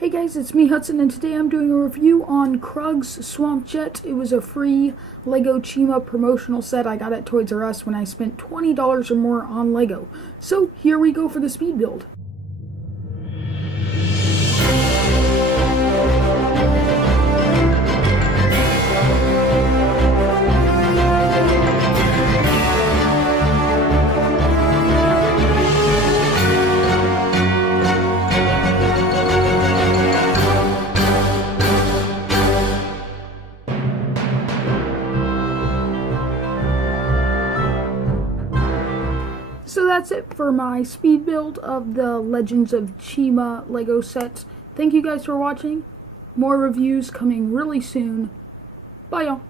Hey guys, it's me Hudson, and today I'm doing a review on Crug's Swamp Jet. It was a free Lego Chima promotional set I got at Toys R Us when I spent $20 or more on Lego. So here we go for the speed build. So that's it for my speed build of the Legends of Chima Lego sets. Thank you guys for watching. More reviews coming really soon. Bye y'all.